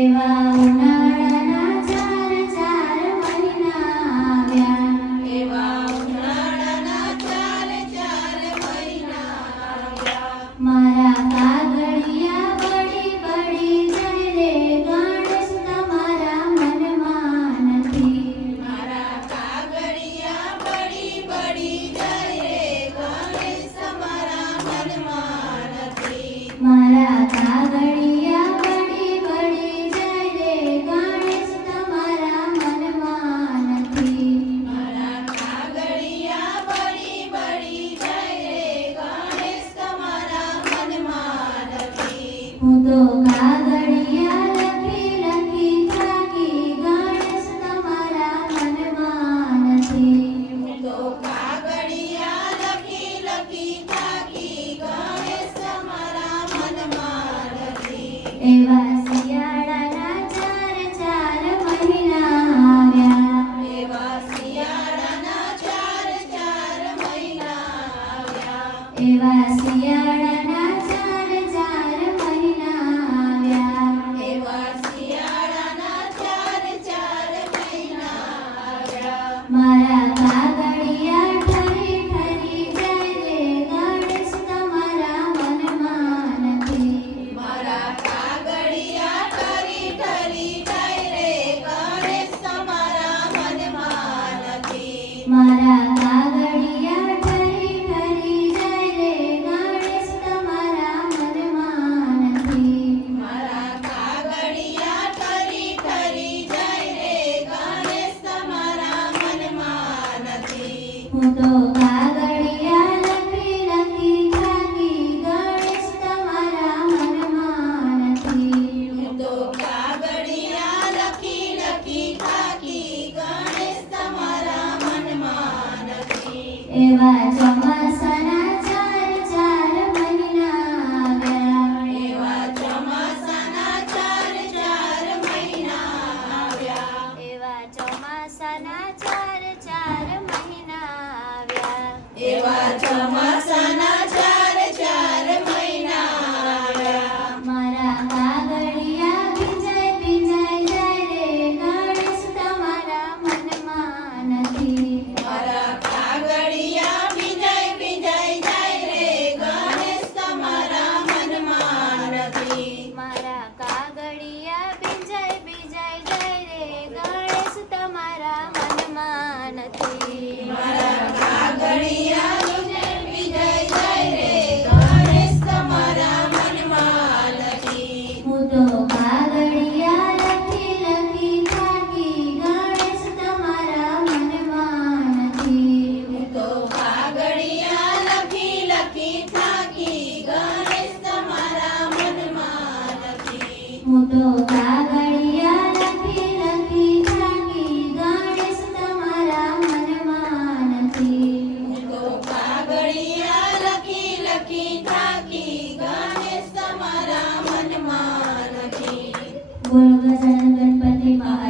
એવા ઉનાળાના ચાર ચાર મહિના આવ્યા. એવા ઉનાળાના ચાર ચાર મહિના આવ્યા. મારા કાગળિયા બળી બળી જાય રે ગણેશ તમારા મનમાં નથી. મારા કાગળિયા બળી બળી જાય રે ગણેશ તમારા મનમાં નથી. મારા કાગળિયા બળી બળી જાય રે ગણેશ તમારા મનમાં નથી. મારા કાગળિયા બળી બળી જાય રે ગણેશ તમારા મનમાં નથી. હું તો કાગળિયા લખી લખી થાકી ગણેશ તમારા મનમાં નથી. હું તો કાગળિયા લખી લખી થાકી ગણેશ તમારા મનમાં નથી. એવા શિયાળાના ચાર ચાર મહિના આવ્યા. એવા શિયાળાના ચાર ચાર મહિના આવ્યા. એવા શિયાળાના ચાર ચાર મહિના આવ્યા. એવા શિયાળાના ચાર ચાર મહિના આવ્યા. મારા કાગળિયા ઠરી ઠરી જાય રે ગણેશ તમારા મનમાં નથી. મારા કાગળિયા ઠરી ઠરી જાય રે ગણેશ તમારા મનમાં નથી. મારા કાગળિયા ઠરી ઠરી જાય રે ગણેશ તમારા મનમાં નથી. મારા કાગળિયા ઠરી ઠરી જાય રે ગણેશ તમારા મનમાં નથી. હું તો કાગળિયા લખી લખી થાકી ગણેશ તમારા મનમાં નથી. હું તો કાગળિયા લખી લખી થાકી ગણેશ તમારા મનમાં નથી. એવા ચોમાસાના ચાર ચાર મહિના આવ્યા. એવા ચોમાસાના ચાર ચાર મહિના આવ્યા. એવા ચોમાસાના ચાર ચાર મહિના આવ્યા. એવા ચોમાસાના ચાર ચાર મહિના આવ્યા. મારા કાગળિયા ભીંજાય ભીંજાય જાય રે ગણેશ તમારા મનમાં નથી. મારા કાગળિયા ભીંજાય ભીંજાય જાય રે ગણેશ તમારા મનમાં નથી. મારા કાગળિયા ભીંજાય ભીંજાય જાય રે ગણેશ તમારા મનમાં નથી. મારા કાગળિયા ભીંજાય જાય રે ગણેશ તમારા મનમાં નથી. હું તો કાગળિયા લખી લખી થાકી ગણેશ તમારા મનમાં નથી. હું તો કાગળિયા લખી લખી થાકી ગણેશ તમારા મનમાં નથી. હું તો કાગળિયા લખી લખી થાકી ગણેશ તમારા મનમાં નથી. હું તો કાગળિયા લખી લખી થાકી ગણેશ તમારા મનમાં નથી. બોલો ગજાનન ગણપતિ